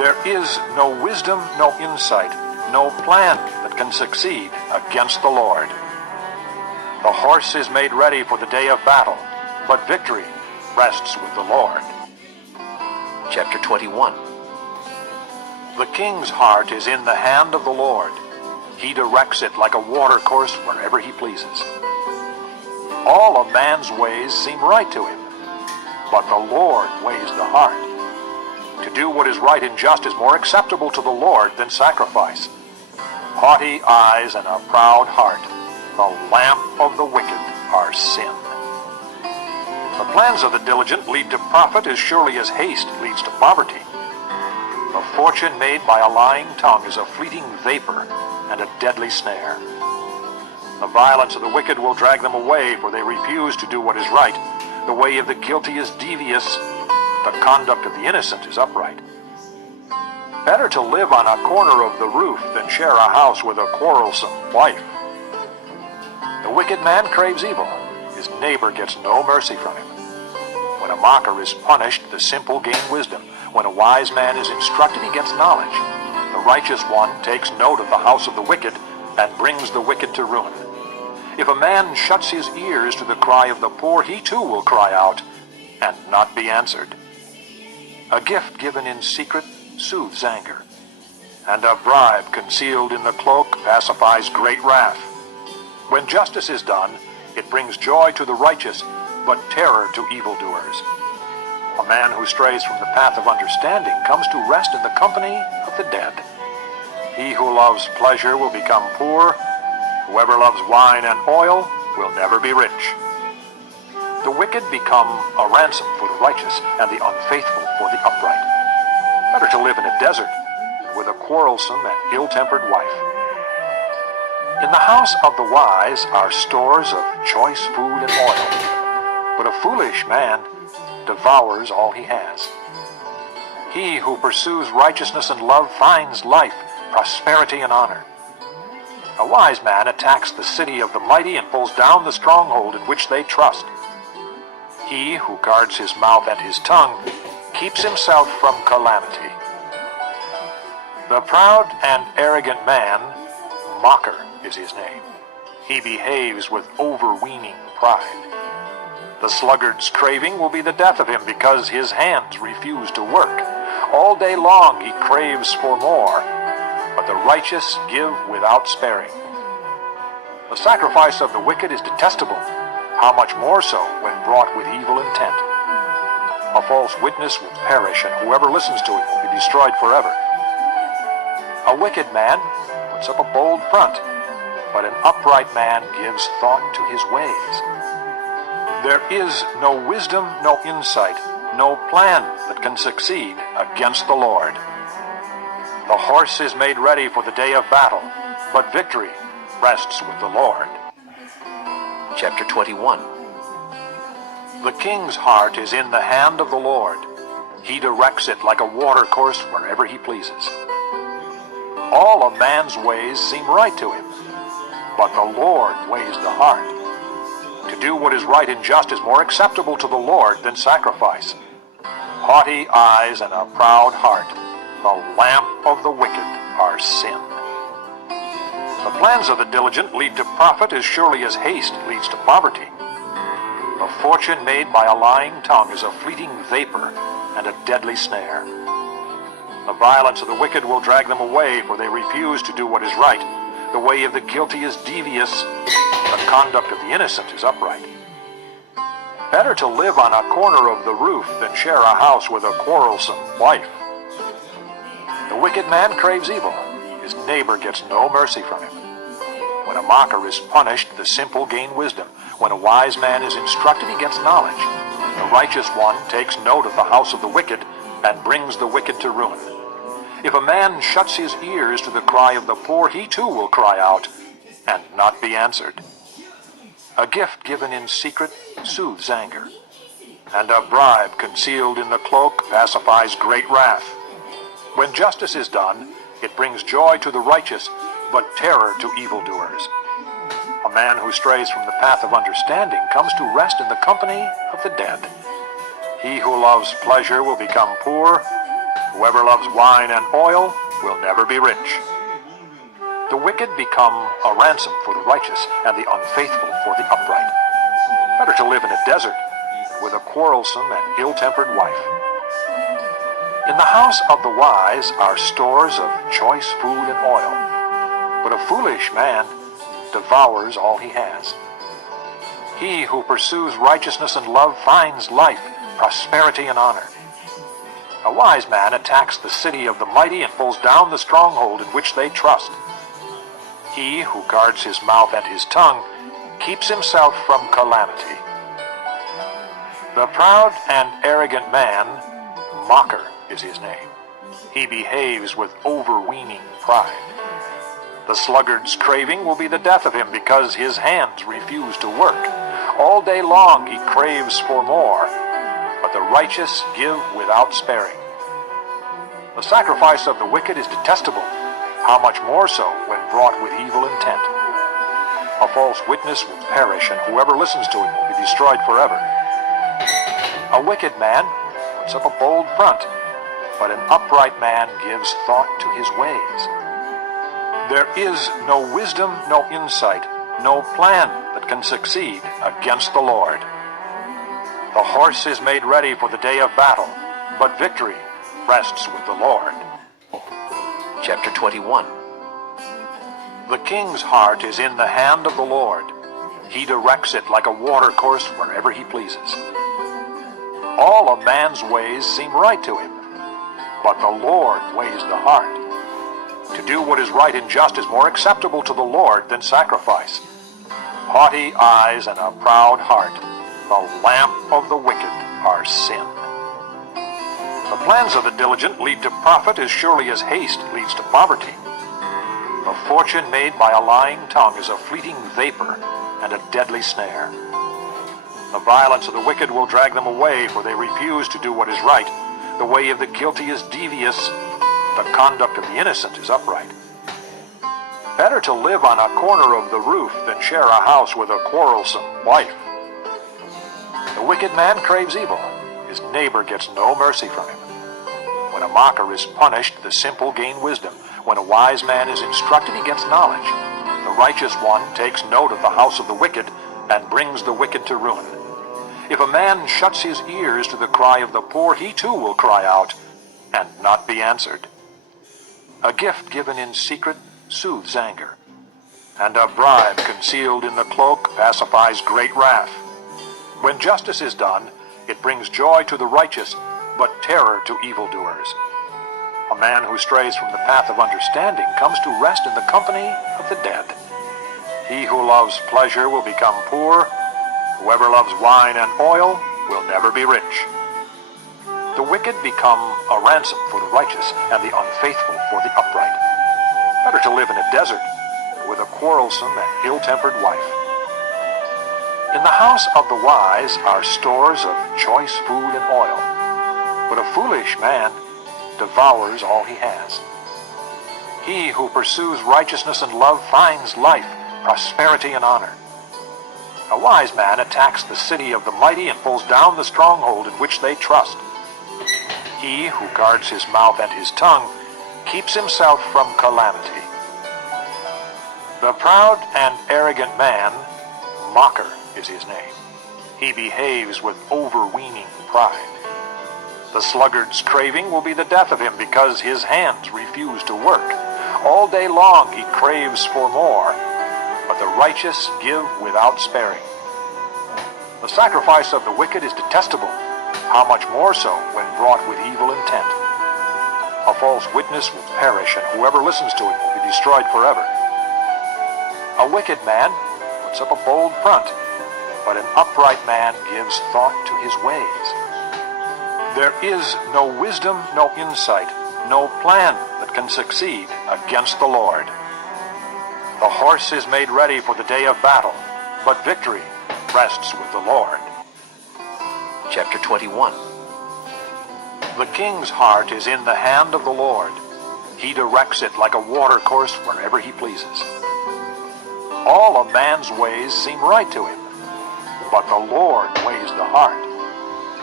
There is no wisdom, no insight, no plan that can succeed against the Lord. The horse is made ready for the day of battle, but victory rests with the Lord. Chapter 21. The king's heart is in the hand of the Lord. He directs it like a watercourse wherever he pleases. All a man's ways seem right to him, but the Lord weighs the heart. To do what is right and just is more acceptable to the Lord than sacrifice. Haughty eyes and a proud heart, the lamp of the wicked, are sin. The plans of the diligent lead to profit as surely as haste leads to poverty. The fortune made by a lying tongue is a fleeting vapor and a deadly snare. The violence of the wicked will drag them away, for they refuse to do what is right. The way of the guilty is devious. The conduct of the innocent is upright. Better to live on a corner of the roof than share a house with a quarrelsome wife. The wicked man craves evil. His neighbor gets no mercy from him. When a mocker is punished, the simple gain wisdom. When a wise man is instructed, he gets knowledge. The righteous one takes note of the house of the wicked and brings the wicked to ruin. If a man shuts his ears to the cry of the poor, he too will cry out and not be answered. A gift given in secret soothes anger, and a bribe concealed in the cloak pacifies great wrath. When justice is done, it brings joy to the righteous, but terror to evildoers. A man who strays from the path of understanding comes to rest in the company of the dead. He who loves pleasure will become poor. Whoever loves wine and oil will never be rich. The wicked become a ransom for the righteous, and the unfaithful for the upright. Better to live in a desert than with a quarrelsome and ill-tempered wife. In the house of the wise are stores of choice food and oil, but a foolish man devours all he has. He who pursues righteousness and love finds life, prosperity, and honor. A wise man attacks the city of the mighty and pulls down the stronghold in which they trust. He who guards his mouth and his tongue keeps himself from calamity. The proud and arrogant man, mocker is his name. He behaves with overweening pride. The sluggard's craving will be the death of him because his hands refuse to work. All day long he craves for more, but the righteous give without sparing. The sacrifice of the wicked is detestable, how much more so when brought with evil intent. A false witness will perish, and whoever listens to it will be destroyed forever. A wicked man puts up a bold front, but an upright man gives thought to his ways. There is no wisdom, no insight, no plan that can succeed against the Lord. The horse is made ready for the day of battle, but victory rests with the Lord. Chapter 21. The king's heart is in the hand of the Lord. He directs it like a watercourse wherever he pleases. All a man's ways seem right to him, but the Lord weighs the heart. To do what is right and just is more acceptable to the Lord than sacrifice. Haughty eyes and a proud heart, the lamp of the wicked, are sin. The plans of the diligent lead to profit as surely as haste leads to poverty. The fortune made by a lying tongue is a fleeting vapor and a deadly snare. The violence of the wicked will drag them away, for they refuse to do what is right. The way of the guilty is devious. The conduct of the innocent is upright. Better to live on a corner of the roof than share a house with a quarrelsome wife. The wicked man craves evil. His neighbor gets no mercy from him. When a mocker is punished, the simple gain wisdom. When a wise man is instructed, he gets knowledge. The righteous one takes note of the house of the wicked and brings the wicked to ruin. If a man shuts his ears to the cry of the poor, he too will cry out and not be answered. A gift given in secret soothes anger, and a bribe concealed in the cloak pacifies great wrath. When justice is done, it brings joy to the righteous, but terror to evildoers. A man who strays from the path of understanding comes to rest in the company of the dead. He who loves pleasure will become poor. Whoever loves wine and oil will never be rich. The wicked become a ransom for the righteous, and the unfaithful for the upright. Better to live in a desert with a quarrelsome and ill-tempered wife. In the house of the wise are stores of choice food and oil, but a foolish man devours all he has. He who pursues righteousness and love finds life, prosperity, and honor. A wise man attacks the city of the mighty and pulls down the stronghold in which they trust. He who guards his mouth and his tongue keeps himself from calamity. The proud and arrogant man, mocker is his name. He behaves with overweening pride. The sluggard's craving will be the death of him because his hands refuse to work. All day long he craves for more, but the righteous give without sparing. The sacrifice of the wicked is detestable, how much more so when brought with evil intent. A false witness will perish, and whoever listens to him will be destroyed forever. A wicked man puts up a bold front, but an upright man gives thought to his ways. There is no wisdom, no insight, no plan that can succeed against the Lord. The horse is made ready for the day of battle, but victory rests with the Lord. Chapter 21. The king's heart is in the hand of the Lord. He directs it like a watercourse wherever he pleases. All a man's ways seem right to him, but the Lord weighs the heart. To do what is right and just is more acceptable to the Lord than sacrifice. Haughty eyes and a proud heart, the lamp of the wicked, are sin. The plans of the diligent lead to profit as surely as haste leads to poverty. The fortune made by a lying tongue is a fleeting vapor and a deadly snare. The violence of the wicked will drag them away, for they refuse to do what is right. The way of the guilty is devious. The conduct of the innocent is upright. Better to live on a corner of the roof than share a house with a quarrelsome wife. The wicked man craves evil. His neighbor gets no mercy from him. When a mocker is punished, the simple gain wisdom. When a wise man is instructed, he gets knowledge. The righteous one takes note of the house of the wicked and brings the wicked to ruin. If a man shuts his ears to the cry of the poor, he too will cry out and not be answered. A gift given in secret soothes anger, and a bribe concealed in the cloak pacifies great wrath. When justice is done, it brings joy to the righteous, but terror to evildoers. A man who strays from the path of understanding comes to rest in the company of the dead. He who loves pleasure will become poor. Whoever loves wine and oil will never be rich. The wicked become a ransom for the righteous, and the unfaithful for the upright. Better to live in a desert with a quarrelsome and ill-tempered wife. In the house of the wise are stores of choice food and oil, but a foolish man devours all he has. He who pursues righteousness and love finds life, prosperity, and honor. A wise man attacks the city of the mighty and pulls down the stronghold in which they trust. He who guards his mouth and his tongue keeps himself from calamity. The proud and arrogant man, mocker is his name. He behaves with overweening pride. The sluggard's craving will be the death of him because his hands refuse to work. All day long he craves for more, but the righteous give without sparing. The sacrifice of the wicked is detestable, how much more so when brought with evil intent. A false witness will perish, and whoever listens to him will be destroyed forever. A wicked man puts up a bold front, but an upright man gives thought to his ways. There is no wisdom, no insight, no plan that can succeed against the Lord. The horse is made ready for the day of battle, but victory rests with the Lord. Chapter 21. The king's heart is in the hand of the Lord. He directs it like a watercourse wherever he pleases. All a man's ways seem right to him, but the Lord weighs the heart.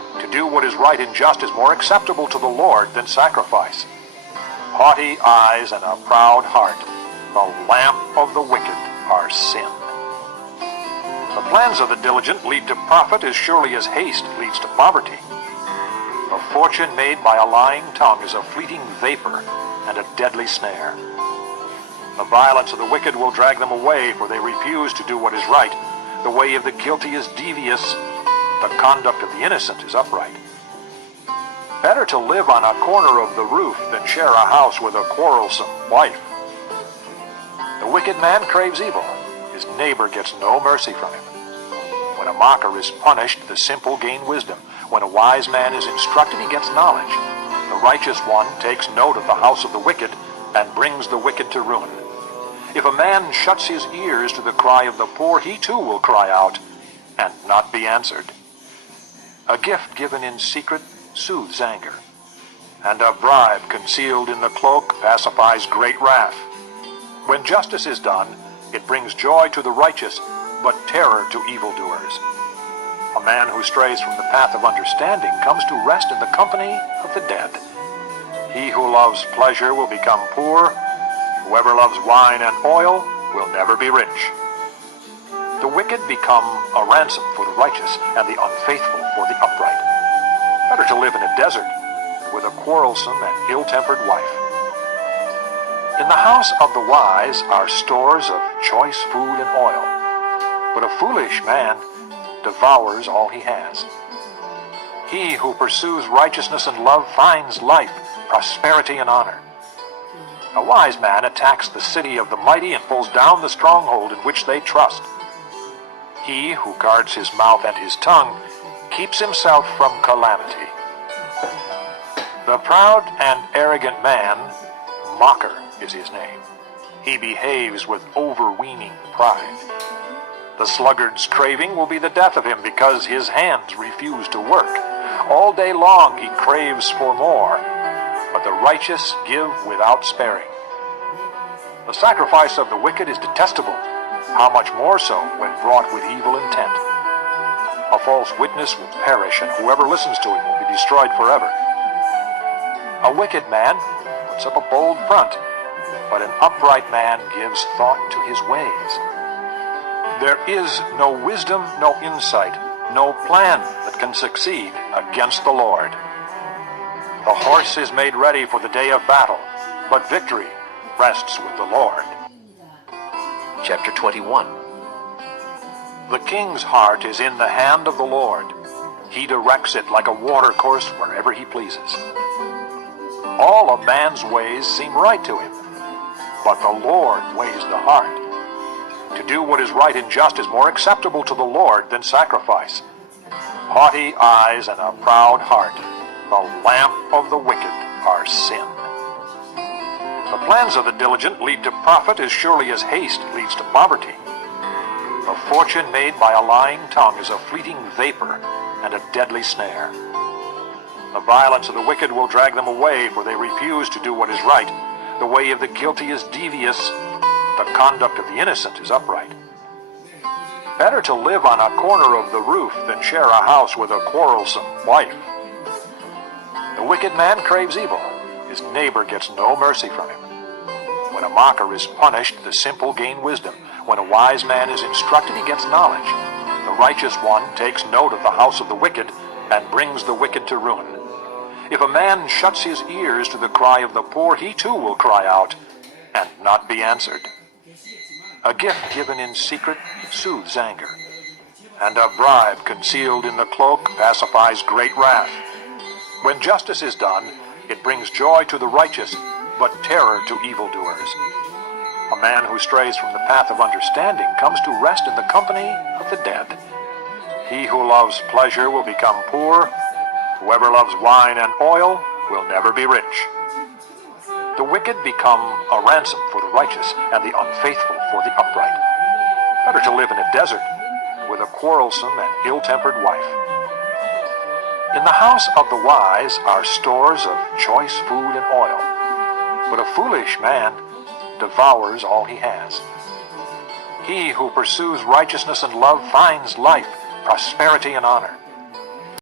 To do what is right and just is more acceptable to the Lord than sacrifice. Haughty eyes and a proud heart, the lamp of the wicked are sin. The plans of the diligent lead to profit as surely as haste leads to poverty. A fortune made by a lying tongue is a fleeting vapor and a deadly snare. The violence of the wicked will drag them away, for they refuse to do what is right. The way of the guilty is devious. The conduct of the innocent is upright. Better to live on a corner of the roof than share a house with a quarrelsome wife. The wicked man craves evil. His neighbor gets no mercy from him. When a mocker is punished, the simple gain wisdom. When a wise man is instructed, he gets knowledge. The righteous one takes note of the house of the wicked and brings the wicked to ruin. If a man shuts his ears to the cry of the poor, he too will cry out and not be answered. A gift given in secret soothes anger, and a bribe concealed in the cloak pacifies great wrath. When justice is done, it brings joy to the righteous, but terror to evildoers. A man who strays from the path of understanding comes to rest in the company of the dead. He who loves pleasure will become poor. Whoever loves wine and oil will never be rich. The wicked become a ransom for the righteous, and the unfaithful for the upright. Better to live in a desert with a quarrelsome and ill-tempered wife. In the house of the wise are stores of choice food and oil, but a foolish man devours all he has. He who pursues righteousness and love finds life, prosperity, and honor. A wise man attacks the city of the mighty and pulls down the stronghold in which they trust. He who guards his mouth and his tongue keeps himself from calamity. The proud and arrogant man, mocker is his name. He behaves with overweening pride. The sluggard's craving will be the death of him because his hands refuse to work. All day long he craves for more, but the righteous give without sparing. The sacrifice of the wicked is detestable, how much more so when brought with evil intent. A false witness will perish, and whoever listens to him will be destroyed forever. A wicked man puts up a bold front, but an upright man gives thought to his ways. There is no wisdom, no insight, no plan that can succeed against the Lord. The horse is made ready for the day of battle, but victory rests with the Lord. Chapter 21. The king's heart is in the hand of the Lord. He directs it like a watercourse wherever he pleases. All a man's ways seem right to him, but the Lord weighs the heart. To do what is right and just is more acceptable to the Lord than sacrifice. Haughty eyes and a proud heart, the lamp of the wicked are sin. The plans of the diligent lead to profit as surely as haste leads to poverty. A fortune made by a lying tongue is a fleeting vapor and a deadly snare. The violence of the wicked will drag them away, for they refuse to do what is right. The way of the guilty is devious. The conduct of the innocent is upright. Better to live on a corner of the roof than share a house with a quarrelsome wife. The wicked man craves evil. His neighbor gets no mercy from him. When a mocker is punished, the simple gain wisdom. When a wise man is instructed, he gets knowledge. The righteous one takes note of the house of the wicked and brings the wicked to ruin. If a man shuts his ears to the cry of the poor, he too will cry out and not be answered. A gift given in secret soothes anger, and a bribe concealed in the cloak pacifies great wrath. When justice is done, it brings joy to the righteous, but terror to evildoers. A man who strays from the path of understanding comes to rest in the company of the dead. He who loves pleasure will become poor. Whoever loves wine and oil will never be rich. The wicked become a ransom for the righteous, and the unfaithful for the upright. Better to live in a desert with a quarrelsome and ill-tempered wife. In the house of the wise are stores of choice food and oil, but a foolish man devours all he has. He who pursues righteousness and love finds life, prosperity, and honor.